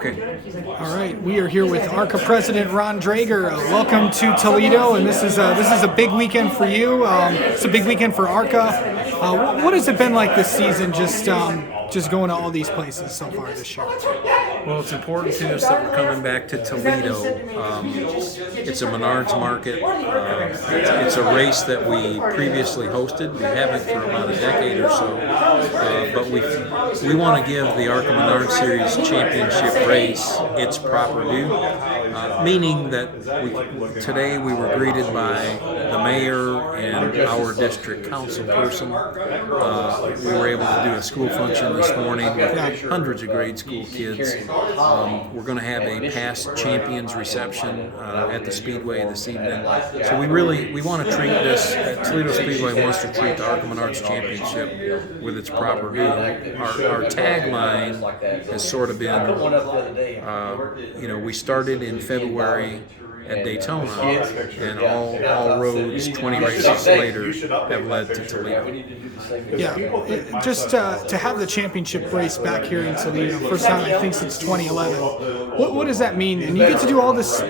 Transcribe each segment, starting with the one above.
Okay. All right, we are here with ARCA President Ron Drager. Welcome to Toledo, and this is a big weekend for you. It's a big weekend for ARCA. What has it been like this season? Just going to all these places so far this year. Well, it's important to us that we're coming back to Toledo. It's a Menards market. It's a race that we previously hosted. We haven't for about a decade or so, but we want to give the ARCA Menards Series Championship race its proper due, meaning that today we were greeted by the mayor and our district council person. We were able to do a school function this morning with hundreds of grade school kids. We're going to have a past champions reception at the Speedway this evening. So we want to treat this. Toledo Speedway wants to treat the ARCA Menards Championship with its proper due. Our tagline has sort of been, we started in February at Daytona, and all roads 20 races later have led to Toledo. Yeah, just to have the championship race back here in Toledo, first time I think since 2011. What does that mean? And you get to do all this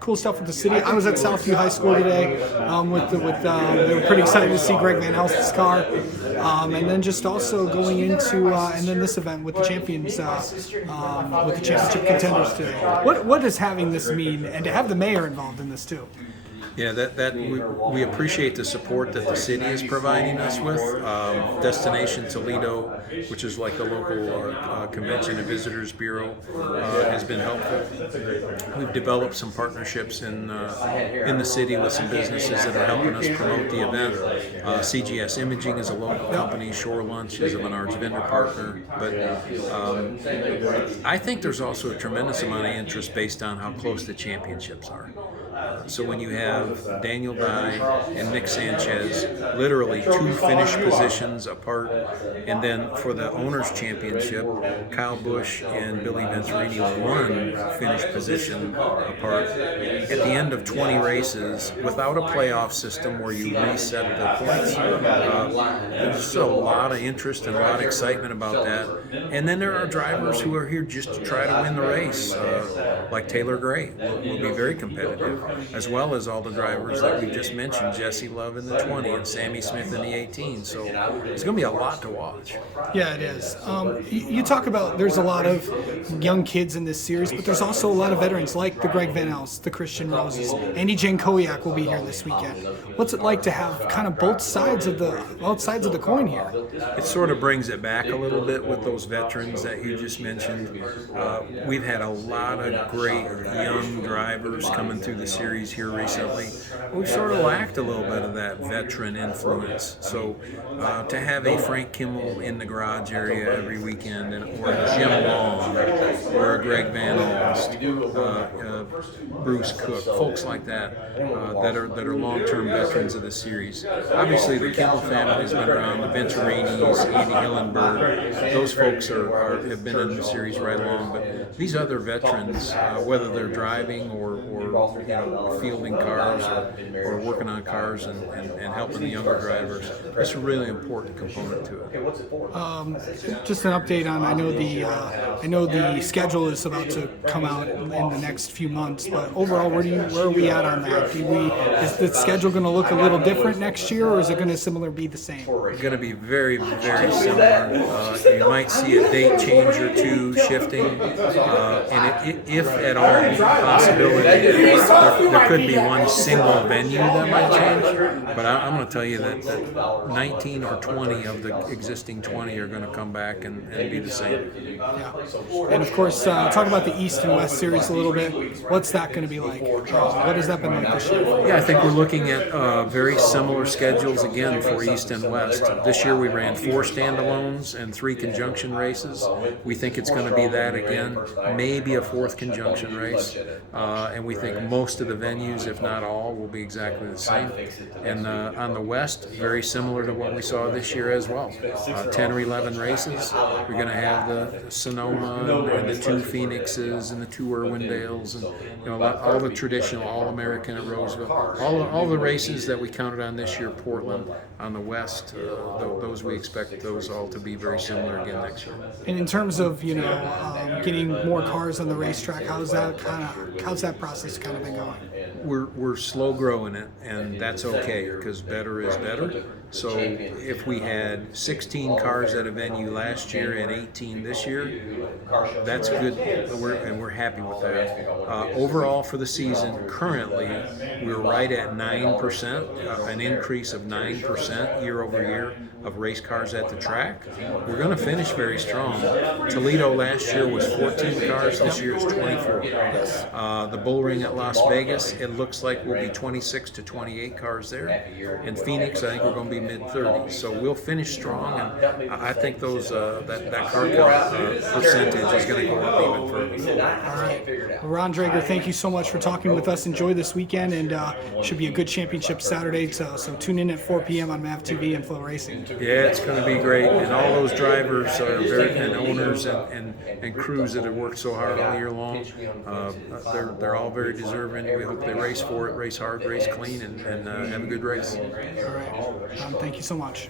cool stuff with the city. I was at Southview High School today. They were pretty excited to see Greg Van Alsten's car, and then just also going into and then this event with the champions, with the championship contenders today. What does having this mean, and to have the mayor involved in this too? Yeah, we appreciate the support that the city is providing us with. Destination Toledo, which is like the local Convention and Visitors Bureau, has been helpful. We've developed some partnerships in the city with some businesses that are helping us promote the event. CGS Imaging is a local company. Shore Lunch is a Menards vendor partner. But I think there's also a tremendous amount of interest based on how close the championships are. So when you have Daniel Dye and Nick Sanchez, literally two finish positions apart, and then for the Owners' Championship, Kyle Busch and Billy Venturini one finish position apart. At the end of 20 races, without a playoff system where you reset the points, there's just a lot of interest and a lot of excitement about that. And then there are drivers who are here just to try to win the race, like Taylor Gray will be very competitive, as well as all the drivers that we just mentioned, Jesse Love in the 20 and Sammy Smith in the 18. So it's going to be a lot to watch. Yeah, it is. You talk about there's a lot of young kids in this series, but there's also a lot of veterans like the Greg Van Alst, the Christian Roses. Andy Jankowiak will be here this weekend. What's it like to have kind of both sides of the coin here? It sort of brings it back a little bit with those veterans that you just mentioned. We've had a lot of great young drivers coming through the series here recently. We've sort of lacked a little bit of that veteran influence. So to have a Frank Kimmel in the garage area every weekend, or a Jim Long, or a Greg Van Alst, Bruce Cook, folks like that that are long-term veterans of the series. Obviously, the Kimmel family's been around, the Venturinis, Andy Hillenberg, those folks have been in the series right along. But these other veterans, whether they're driving or fielding cars or working on cars and helping the younger drivers, it's a really important component to it. Just an update on, I know the schedule is about to come out in the next few months, but overall, where are we at on that? Is the schedule going to look a little different next year, or is it going to be the same? It's going to be very, very similar. You might see a date change or two shifting, and if at all possibility, there could be one single venue that might change. But I'm going to tell you that 19 or 20 of the existing 20 are going to come back and be the same. Yeah. And of course, talk about the East and West Series a little bit. What's that going to be like? What has that been like this year? Yeah, I think we're looking at very similar schedules again for East and West. This year we ran 4 standalones and 3 conjunction races. We think it's going to be that again, maybe a 4th conjunction race. And we think most of the venues, if not all, will be exactly the same. And on the West, very similar to what we saw this year as well. 10 or 11 races. We're going to have the Sonoma and the 2 Phoenixes and the 2 Irwindales, and all the traditional All-American at Roseville, all the races that we counted on this year. Portland on the west, those we expect those all to be very similar again next year. And in terms of getting more cars on the racetrack, how's that process kind of been going? We're slow growing it, and that's okay because better is better. So if we had 16 cars at a venue last year and 18 this year, that's good, and we're happy with that. Overall for the season, currently, we're right at 9%, an increase of 9% year over year of race cars at the track. We're going to finish very strong. Toledo last year was 14 cars, this year is 24. The Bull Ring at Las Vegas, it looks like we'll be 26 to 28 cars there. In Phoenix, I think we're going to be mid-30s. So we'll finish strong, and I think that car count percentage is going to go up even further. All right. Well, Ron Drager, thank you so much for talking with us. Enjoy this weekend, and should be a good championship Saturday. So tune in at 4 p.m. on MAV TV and Flow Racing. Yeah, it's going to be great, and all those drivers and owners and crews that have worked so hard all year long, they're all very deserving. We hope they race for it, race hard, race clean, and have a good race. All right. Thank you so much.